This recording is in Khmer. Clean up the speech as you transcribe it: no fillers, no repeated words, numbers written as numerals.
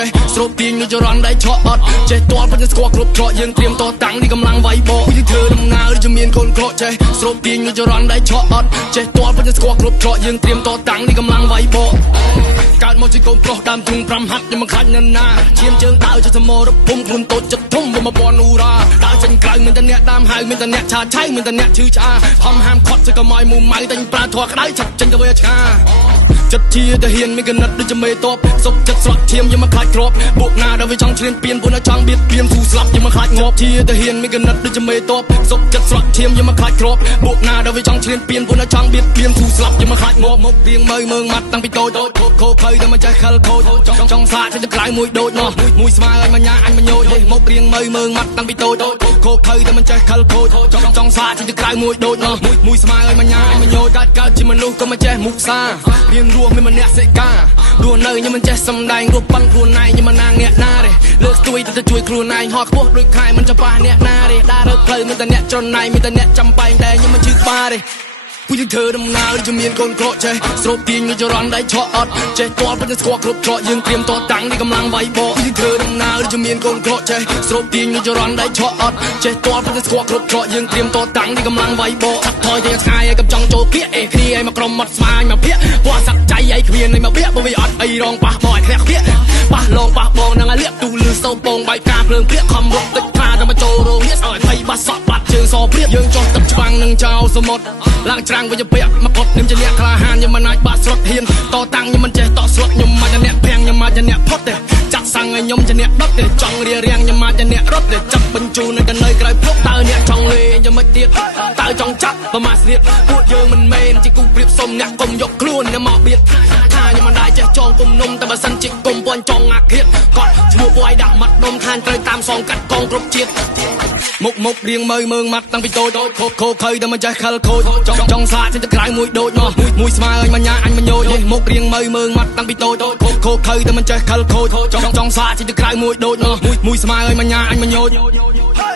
ចេះស្រូបទាញនៅចរន្តដៃឆក់អត់ចេះទាល់ប៉ុន្តែស្គាល់គ្រប់ច្រកយើងត្រៀមតតាំងនេះកម្លាំងវាយបកពីធ្វើដំណើរដូចជាមានកូនក្រក់ចេះស្រូបទាញនៅចរន្តដៃឆក់អត់ចេះទាល់ប៉ុន្តែស្គាល់គ្រប់ច្រកយើងត្រៀមតតាំងនេះកម្លាំងវាយបកកើតមកជាកូនប្រុសដើមទ្រូង5ហាត់ខ្ញុំមិនខ្លាចណាស់ណាឈាមជើងដើរចសមរភូមិខ្លួនតូចចិត្តធំបំពន់អ៊ូរ៉ាដើរចេញក្រៅមានតែអ្នកតាមហៅមានតែអ្នកឆាឆៃមានតែអ្នកឈឺឆ្អាហំហាមខត់ទៅកុំឲ្យមូម៉ៅតែប្រើធွာក្តៅឆាប់ចេញទៅវាឆ្ងាចិត្តជាទៅហ៊ានមានកណិតដូចជាមេតបសុកចិត្តស្រក់ឈាមយើងមិនខ្លាចគ្របពួកណាដែលវាចង់ឈ្លានពានពួកណាចង់បៀតបៀនស៊ូស្លាប់យើងមិនខ្លាចងាប់ជាទៅហ៊ានមានកណិតដូចជាមេតបសុកចិត្តស្រក់ឈាមយើងមិនខ្លាចគ្របពួកណាដែលវាចង់ឈ្លានពានពួកណាចង់បៀតបៀនស៊ូស្លាប់យើងមិនខ្លាចងាប់មករៀងមើងម៉ាត់តាំងពីតូចខោភ័យតែមិនចេះខិលខូចចង់សាកទៅក្រៅមួយដូចនោះមួយស្មើឲ្យមញ្ញាអញមញោចមករៀងមើងម៉ាត់តាំងពីតូចខោភ័យតែមិនចេះខិលខូចចង់សាកទៅក្រៅមួយដូចនោះមួយស្មើឲ្យមញ្ញាអញមញោចកើតជាមនុស្សក៏មិនចេះមុសារៀនរស់មានម្នាក់សិរស់នៅខ្ញុំមិនចេះសំដែងរស់ប៉ឹងខ្លួនឯងខ្ញុំមិនណាងអ្នកណាទេលើកស្ទួយទៅជួយខ្លួនឯងហោះខ្ពស់ដូចខែមិនចាំប៉ះអ្នកណាទេដើររើផ្លូវមានតែអ្នកច្រណៃមានតែអ្នកចាំបែងតែខ្ញុំមិនជឿប៉ាទេពួកយើងធ្វើដំណើរដូចជាមានកូនក្រក់ចេះស្រូបទាញនៅចរន្តដៃឆក់អត់ចេះទាល់ប៉ុន្តែស្គាល់គ្រប់ច្រកយើងត្រៀមតតាំងនេះកម្លាំងវាយបកពួកយើងធ្វើដំណើរដូចជាមានកូនក្រក់ចេះស្រូបទាញនៅចរន្តដៃឆក់អត់ចេះទាល់ប៉ុន្តែស្គាល់គ្រប់ច្រកយើងត្រៀមតតាំងនេះកម្លាំងវាយបកឆាប់ថយទៅឆ្ងាយឲ្យកំចង់ចូលភៀកអេគ្នាឲ្យមកក្រុមមាត់ស្មាញមកភៀកពណ៌សាក់ចៃឲ្យគ្មានឲ្យមកភៀកបើវាអត់អីរងប៉ះបងឲ្យធ្លាក់ភៀកប៉ះលងប៉ះបងនឹងឲ្យលាកទូលឺសោពងបាយការភ្លើងភៀកខំរត់ទឹកខ្លាដល់មកចូលរោងនេះឲ្យភ័យបាត់សក់បាត់ជើងសព្រៀបយើងចោះទឹកច្បាំងនឹងចោលសមុទ្រឡើងច្រាំងវិញពាក់មកខ្ញុំជាអ្នកក្លាហានខ្ញុំមិនអាចបាក់ស្រុតហ៊ានតតាំងខ្ញុំមិនចេះតស្រុតខ្ញុំមកជាអ្នកប្រាំងខ្ញុំមកជាអ្នកផុតទេចាក់សាំងឲ្យខ្ញុំជាអ្នកដុតទេចង់រៀបរៀងខ្ញុំមកជាអ្នករត់ទេចាប់បញ្ជូននៅកណ្ដៃក្រៅភពតើអ្នកចង់លេងយ៉ាងម៉េចទៀតតើចង់ចាក់ប្រមាថស្នៀតពួកយើងមិនមែនជាគូប្រៀបសុំអ្នកកុំយកខ្លួនអ្នកមកបៀតថាខ្ញុំមិនដែរចេះចងគុំនំតែបើសិនជាគុំពាន់ចង់អាឃាតគាត់ឈ្មោះពួកឯដាក់មាត់ដុំឋានត្រូវតាមសងកាត់កងគ្រប់ជាតិមុខរៀងមើងម៉ាត់តាំងពីតូចខោភ័យតែមិនចេះខិលខូចចង់សាកទៅក្រៅមួយដូចនោះមួយស្មើឲ្យមញ្ញាអញមញោចមុខរៀងមើងម៉ាត់តាំងពីតូចខោភ័យតែមិនចេះខិលខូចចង់សាកទៅក្រៅមួយដូចនោះមួយស្មើឲ្យមញ្ញាអញមញោច